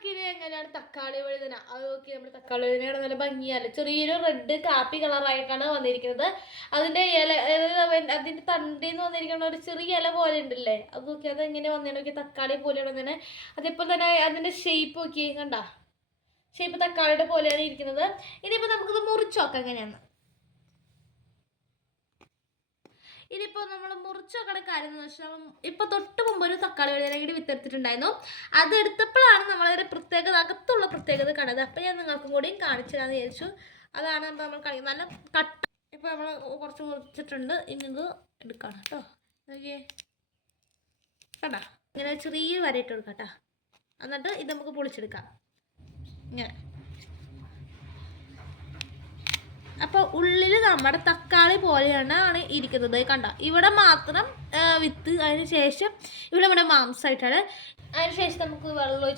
നമുക്കിനി എങ്ങനെയാണ് തക്കാളി വഴുതന? അത് നോക്കി നമ്മുടെ തക്കാളി വഴുതനയുടെ നല്ല ഭംഗിയാണ് ചെറിയൊരു റെഡ് കാപ്പി കളറായിട്ടാണ് വന്നിരിക്കുന്നത്. അതിന്റെ ഇല അതായത് അവൻ- അതിന്റെ തണ്ടിന്ന് വന്നിരിക്കുന്ന ഒരു ചെറിയ ഇല പോലെ ഉണ്ടല്ലേ? അത് നോക്കി അത് എങ്ങനെ വന്നേ? നോക്കി തക്കാളി പോലെയാണ് തന്നെ അതേപോലെ തന്നെ അതിന്റെ ഷേപ്പ് നോക്കി കണ്ട? ഷേപ്പ് തക്കാളിയുടെ പോലെയാണ് ഇരിക്കുന്നത്. ഇനിയിപ്പോ നമുക്കിത് മുറിച്ച് നോക്കാം എങ്ങനെയാന്ന്. ഇനിയിപ്പോൾ നമ്മൾ മുറിച്ചോക്കണ കാര്യം എന്ന് വെച്ചാൽ ഇപ്പോൾ തൊട്ട് മുമ്പ് ഒരു തക്കാളി വഴുതനയുടെ വിത്തെടുത്തിട്ടുണ്ടായിരുന്നു. അതെടുത്തപ്പോഴാണ് നമ്മളൊരു പ്രത്യേകത അകത്തുള്ള പ്രത്യേകത കണ്ടത്. അപ്പം ഞാൻ നിങ്ങൾക്കും കൂടിയും കാണിച്ചു തരാമെന്ന് വിചാരിച്ചു. അതാണ് ഇപ്പോൾ നമ്മൾ കളിക്കുന്നത് നല്ല കട്ട ഇപ്പോൾ നമ്മൾ കുറച്ച് കുറച്ചിട്ടുണ്ട് ഇനി ഇത് എടുക്കണം കേട്ടോ. നോക്കിയേ. കണ്ടാ? ഇങ്ങനെ ചെറിയ വരയിട്ട് കൊടുക്കാം കേട്ടോ. എന്നിട്ട് ഇത് നമുക്ക് പൊളിച്ചെടുക്കാം. ഇങ്ങനെ. അപ്പോൾ ഉള്ളിൽ നമ്മുടെ തക്കാളി പോലെയാണ് ആണ് ഇരിക്കുന്നത്. കണ്ട? ഇവിടെ മാത്രം വിത്ത്. അതിന് ശേഷം ഇവിടെ നമ്മുടെ മാംസമായിട്ടാണ് അതിന് ശേഷം നമുക്ക് വെള്ളം